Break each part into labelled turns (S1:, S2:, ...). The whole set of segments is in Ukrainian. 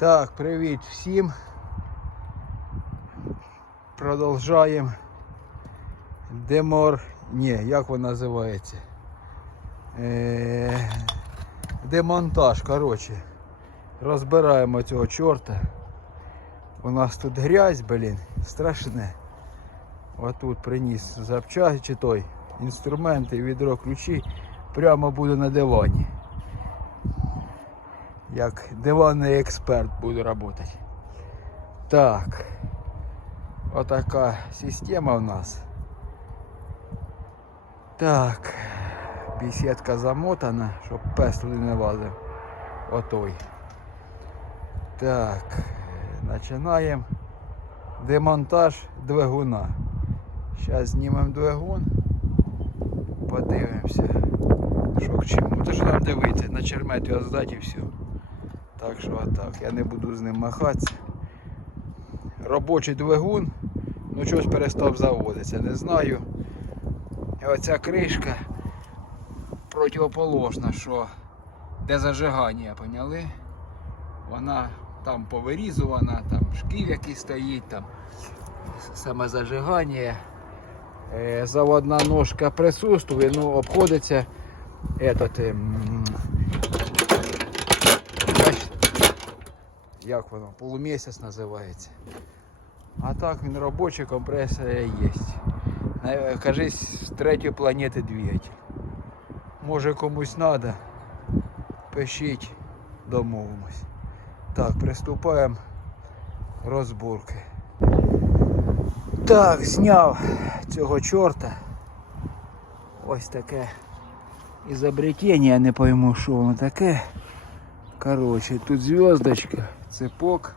S1: Так, привіт всім. Продовжаємо демор. Ні, як вона називається? Е... Демонтаж, коротше. Розбираємо цього чорта. У нас тут грязь, блін, страшне. Отут приніс запчасті чи той інструменти, відро ключі. Прямо буде на дивані. Як диванний експерт буду працювати. Так. Отака система у нас. Так. Бесідка замотана, щоб пес туди не лазив. Отой. Так. Починаємо демонтаж двигуна. Зараз знімемо двигун. Подивимося. Що к чому? Та що там дивитися, на чермет його здати і все. Так що отак. Я не буду з ним махатися. Робочий двигун. Ну щось перестав заводитися, не знаю. І оця кришка противоположна, що де зажигання, поняли? Вона там повирізувана, там шків який стоїть, там саме зажигання. Е, Заводна ножка присутствує, ну обходиться этот, ем, бачите, як воно, полумісяць називається. А так він робочий, компресія є. Кажись, з третьої планети двигатель. Може комусь треба, пишіть, домовимось. Так, приступаємо розборки. Так, зняв цього чорта. Ось таке ізобретення, я не пойму, що воно таке. Коротше, тут зв'язочка, цепок.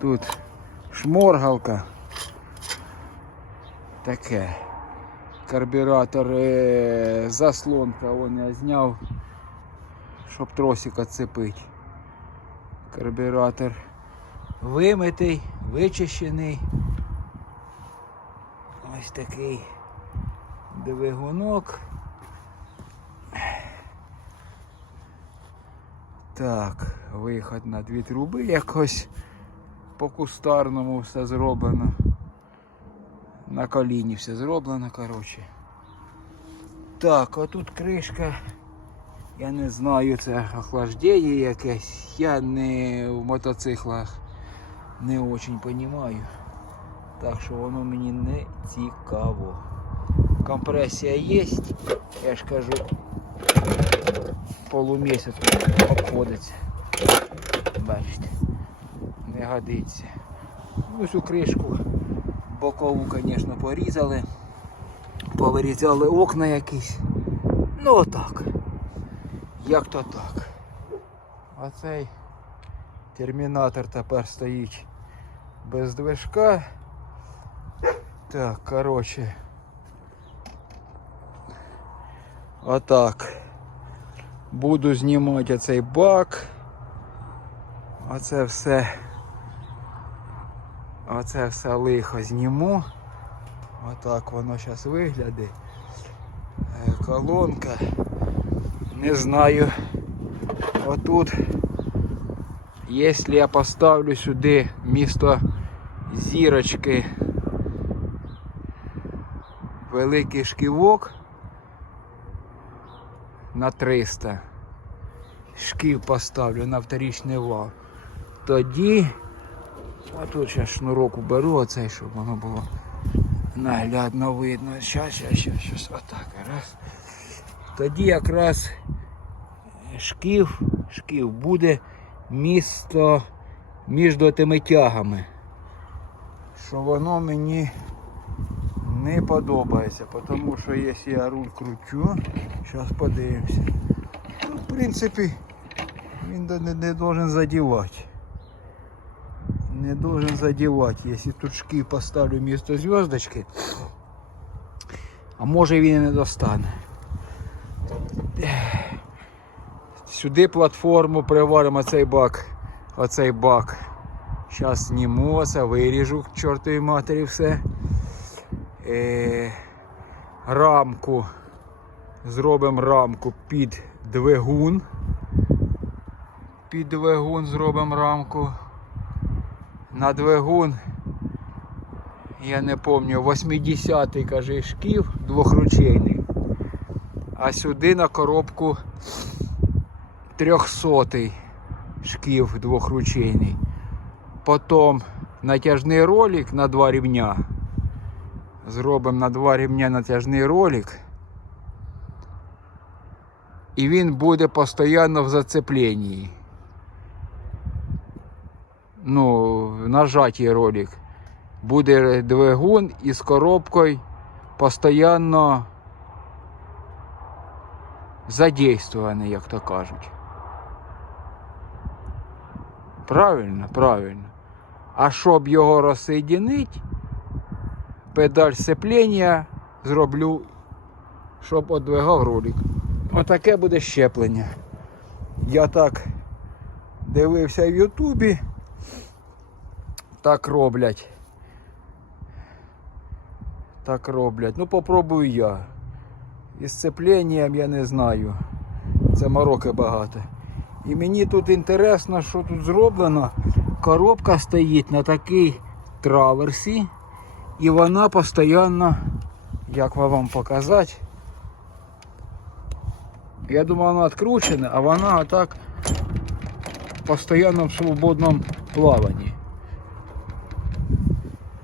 S1: Тут шморгалка. Таке. Карбюратор, заслонка, вон я зняв, щоб тросик отцепити. Карбюратор вимитий, вичищений. Ось такий двигунок. Так, виход на дві труби якось по кустарному все зроблено. На коліні все зроблено, коротше. Так, а тут кришка. Я не знаю, це охлаждення якесь. Я не в мотоциклах не очень розумію. Так що воно мені не цікаво. Компресія є, я ж кажу, полумісяць обходиться. Бачите, не годиться. Ну, цю кришку бокову, звісно, порізали. Повирізали окна якісь. Ну отак. Як то так. Оцей термінатор тепер стоїть без движка. Так, коротше. Отак. Буду знімати оцей бак. Оце все. Оце все лихо зніму. Отак воно зараз виглядає. Е, Колонка. Не знаю. Отут. Якщо я поставлю сюди місто зірочки великий шківок на 300 шків поставлю на вторічний вал, тоді а тут зараз шнурок уберу оцей, щоб воно було наглядно видно. Щас, щас, щас, щас, отак, раз. Тоді якраз шків, шків буде місто між тими тягами. Що воно мені не подобається, тому що якщо я руль кручу, зараз подивимося. то, в принципі, він не, не, не должен задівати. Не должен задівати. Якщо тут шків поставлю місто зв'язочки, а може він і не достане. Сюди платформу приваримо цей бак. Оцей бак. Зараз зніму оце, виріжу к чортовій матері все. Е, рамку. Зробимо рамку під двигун. Під двигун зробимо рамку. На двигун, я не пам'ятаю, 80-й, каже, шків двохручейний. А сюди на коробку 300-й шків двохручейний. Потім натяжний ролик на два рівня. Зробимо на два рівня натяжний ролик. І він буде постійно в зацепленні. Ну, нажатий ролик. Буде двигун із коробкою постійно задействований, як то кажуть. Правильно, правильно. А щоб його розсоєдинити, педаль сцеплення зроблю, щоб одвигав ролик. Отаке буде щеплення. Я так дивився в Ютубі. Так роблять. Так роблять. Ну попробую я. Із сцепленням я не знаю. Це мороки багато. І мені тут інтересно, що тут зроблено. Коробка стоїть на такій траверсі. І вона постійно, як вам показати, я думаю, вона відкручена, а вона отак постійно в свободному плаванні.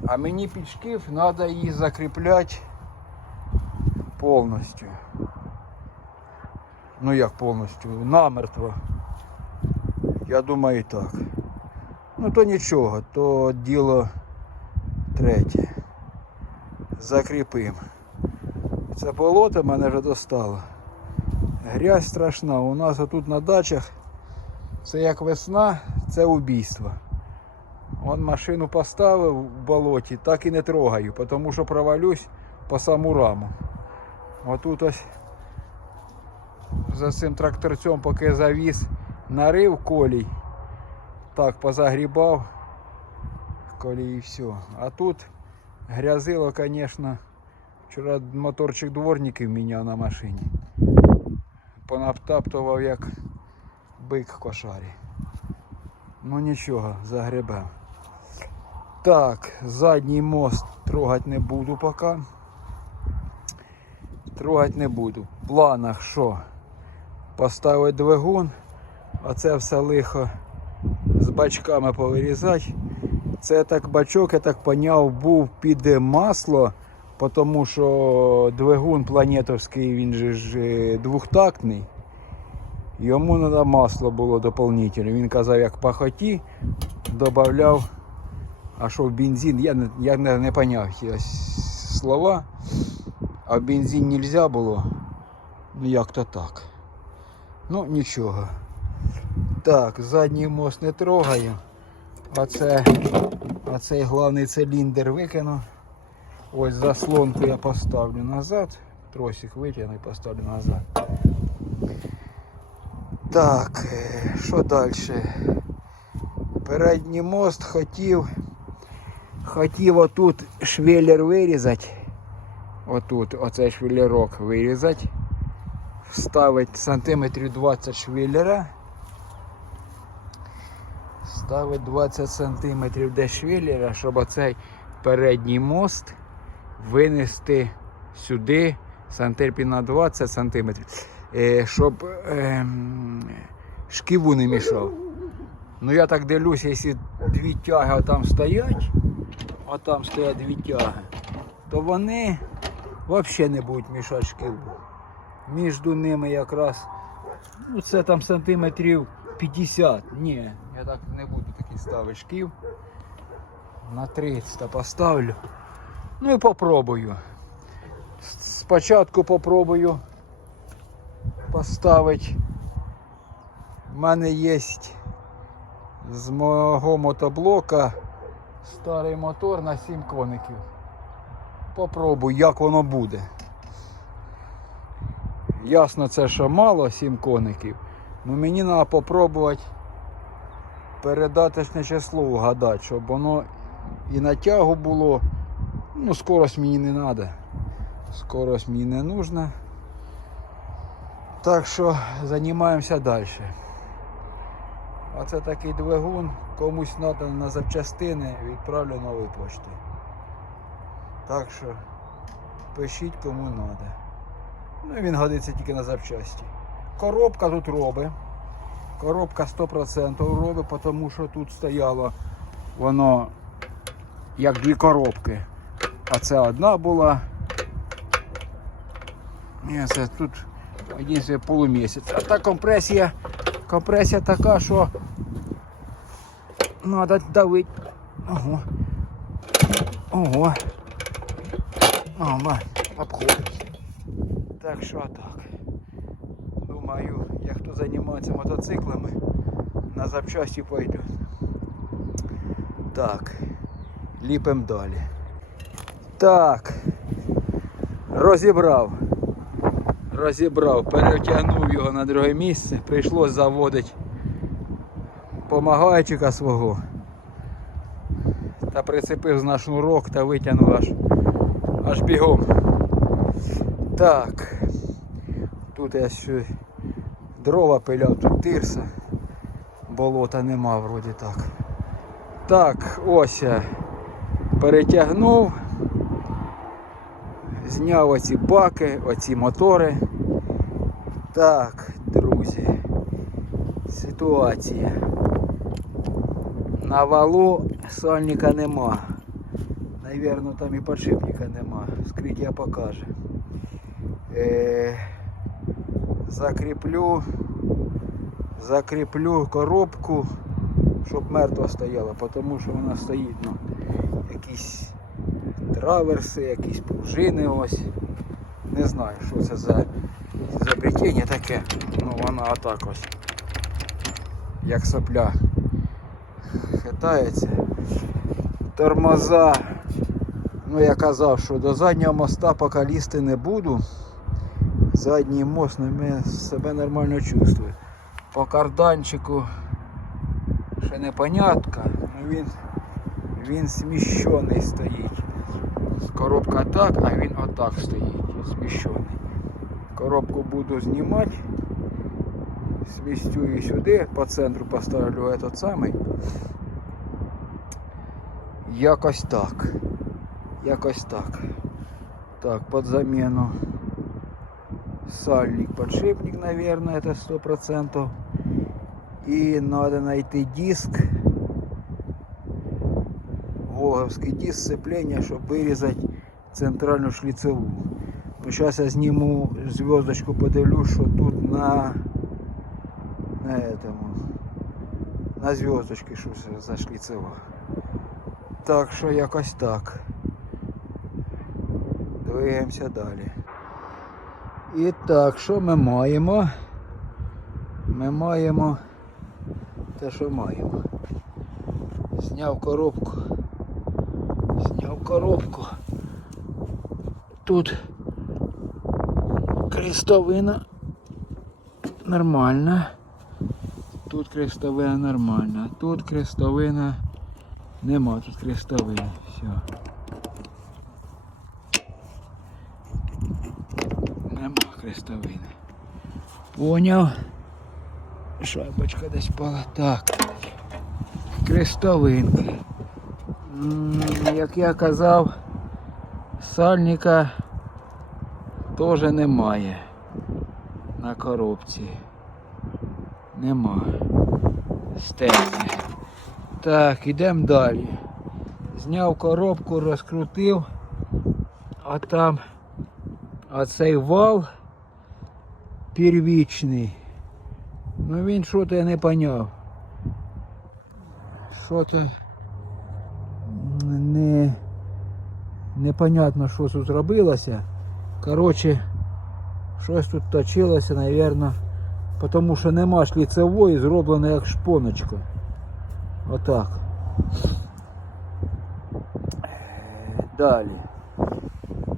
S1: А мені під шкіф треба її закріпляти повністю. Ну як повністю, намертво. Я думаю так. Ну то нічого, то діло третє. Закріпимо. Це болото мене вже достало. Грязь страшна. У нас отут на дачах це як весна, це убійство. Он машину поставив в болоті, так і не трогаю, тому що провалюсь по саму раму. Отут ось за цим тракторцем, поки завіз, нарив колій, так позагрібав колій і все. А тут грязило, звісно, вчора моторчик дворників міняв на машині. Понаптаптував як бик кошарі. Ну нічого, загребем. Так, задній мост трогать не буду поки. Трогать не буду. В планах що? Поставити двигун, оце все лихо з бачками повирізати. Це так бачок, я так поняв, був під масло, тому що двигун планетовський, він же ж е, двохтактний. Йому треба масло було доповнительне. Він казав, як пахоті, додавав, а що в бензин, я я не, не поняв ці слова. А в бензин не можна було. Ну як то так. Ну нічого. Так, задній мост не трогаю. Оце, оцей головний циліндр викину. Ось заслонку я поставлю назад. Тросик витягну і поставлю назад. Так, е, що далі? Передній мост хотів. Хотів отут швеллер вирізати. Отут, оцей швеллерок вирізати. Вставити сантиметрів 20 швеллера. Ставить 20 сантиметрів де швеллера, щоб оцей передній мост винести сюди сантиметрів на 20 сантиметрів. Е, щоб ем, шківу не мішав. Ну я так дивлюся, якщо дві тяги там стоять, а там стоять дві тяги, то вони взагалі не будуть мішати шківу. Між ними якраз ну це там сантиметрів 50. Ні, я так не буду такий ставити. На 30 поставлю. Ну і попробую. Спочатку попробую поставити. У мене є з мого мотоблока старий мотор на 7 коників. Попробую, як воно буде. Ясно це, що мало 7 коників. Ну мені треба попробувати передаточне число угадати, щоб воно і на тягу було. Ну, скорость мені не треба. Скорость мені не нужна. Так що займаємося далі. Оце такий двигун, комусь треба на запчастини, відправлю новою поштою. Так що пишіть кому треба. Ну він годиться тільки на запчасті. Коробка тут робить. Коробка 100% робить, тому що тут стояло воно як дві коробки. А це одна була. Ні, це тут один полумісяць. А та компресія, компресія така, що треба давити. Ого. Ого. Мама, обходить. Так що так. Думаю, хто мотоциклами, на запчасті пойдет. Так, ліпимо далі. Так. Розібрав. Розібрав, перетягнув його на друге місце, прийшлось заводити помагайчика свого. Та прицепив на шнурок та витягнув аж, аж бігом. Так. Тут я ще дрова пиляв, тут тирса. Болота нема вроді так. Так, ось я перетягнув. Зняв оці баки, оці мотори. Так, друзі. Ситуація. На валу сальника нема. Навірно, там і подшипника нема. Скриття покаже. Е, закріплю, закріплю коробку, щоб мертва стояла, тому що вона стоїть, ну, якісь траверси, якісь пружини ось. Не знаю, що це за изобретення таке. Ну вона отак ось. Як сопля хитається. Тормоза. Ну я казав, що до заднього моста поки лізти не буду. Задній мост ну, я себе нормально чувствую. По карданчику ще непонятка, ну він, він сміщений стоїть. Коробка так, а він отак стоїть, зміщений. Коробку буду знімати. Смістю сюди, по центру поставлю этот самий. Якось так. Якось так. Так, под замену сальник, подшипник, наверное, это сто процентов. И надо найти диск, волговский диск сцепления, чтобы вырезать центральную шлицевую. Ну, сейчас я сниму звездочку, подивлюсь, что тут на, на этому, на звездочке, что за шлицева. Так що якось так. Двигаємося далі. І так, що ми маємо? Ми маємо те, що маємо. Зняв коробку. Зняв коробку. Тут крестовина нормальна. Тут крестовина нормальна. Тут крестовина нема, тут крестовини. Все. Нема. Поняв. Шайбочка десь пала. Так. Крестовинки. Як я казав, сальника теж немає на коробці. Нема. Стерне. Так, ідемо далі. Зняв коробку, розкрутив, а там оцей вал первічний. Ну він що то я не поняв. Що то не непонятно, що тут зробилося. Коротше, щось тут точилося, напевно, тому що нема шліцевої, зроблено як шпоночка. Отак. Далі.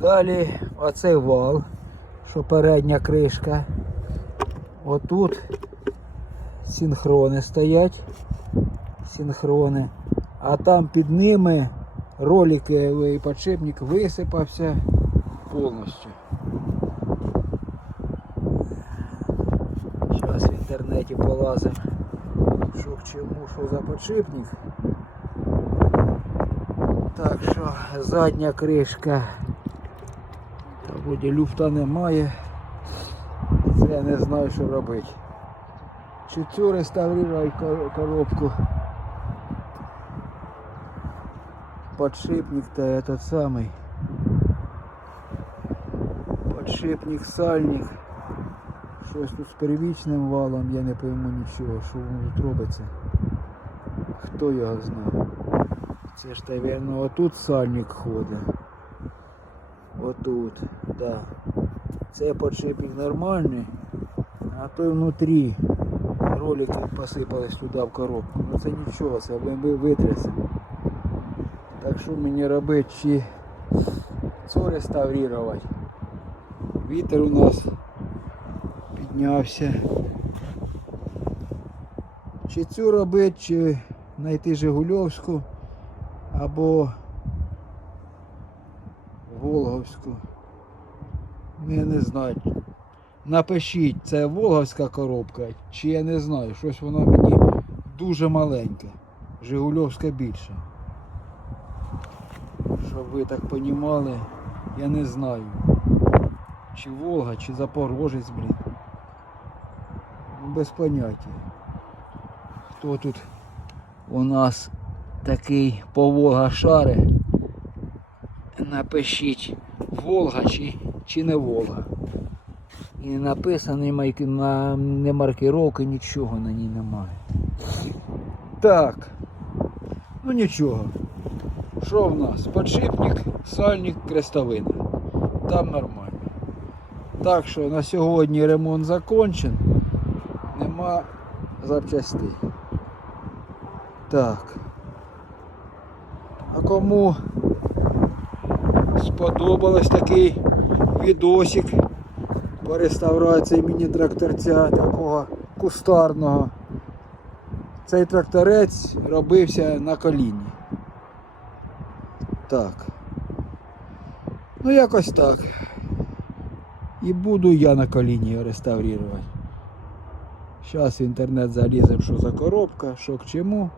S1: Далі оцей вал, що передня кришка. Отут синхрони стоять. Синхрони. А там під ними роликовий подшипник висипався повністю. Зараз в інтернеті полазимо. Щоб чому, що за подшипник. Так що задня кришка. Та вроді люфта немає. Я не знаю, що робити. Чи цю реставрувати коробку. Подшипник то этот самый. Подшипник, сальник. Щось тут з первічним валом, я не пойму нічого, що воно тут робиться. Хто його знає. Це ж, мабуть, отут сальник ходить. Отут, да. Це подшипник нормальний, а той внутрі ролики посипались туди в коробку. Ну це нічого, це ми витрясемо. Так що мені робити, чи цю реставрувати. Вітер у нас піднявся. Чи цю робити, чи знайти Жигульовську або Волговську. Ну, Я не знаю. Напишіть, це Волговська коробка, чи я не знаю, щось вона мені дуже маленьке. Жигульовська більша. Щоб ви так понімали, я не знаю. Чи Волга, чи Запорожець, блін. Без поняття. Хто тут у нас такий по Волга шари? Напишіть Волга чи, чи не Волга. І не написано, не маркировки, нічого на ній немає. Так. Ну нічого. Що в нас? Подшипник, сальник, крестовина. Там нормально. Так що на сьогодні ремонт закончен. Нема запчастей. Так. А кому сподобалось такий відосик по реставрації міні-тракторця такого кустарного. Цей тракторець робився на коліні. Так. Ну якось так. І буду я на коліні його реставрувати. Зараз в інтернет залізем, що за коробка, що к чому.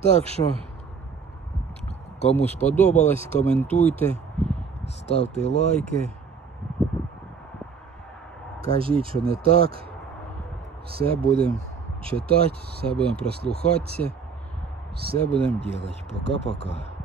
S1: Так що, кому сподобалось, коментуйте, ставте лайки. Кажіть, що не так. Все будемо читати, все будемо прислухатися, все будемо робити. Пока-пока.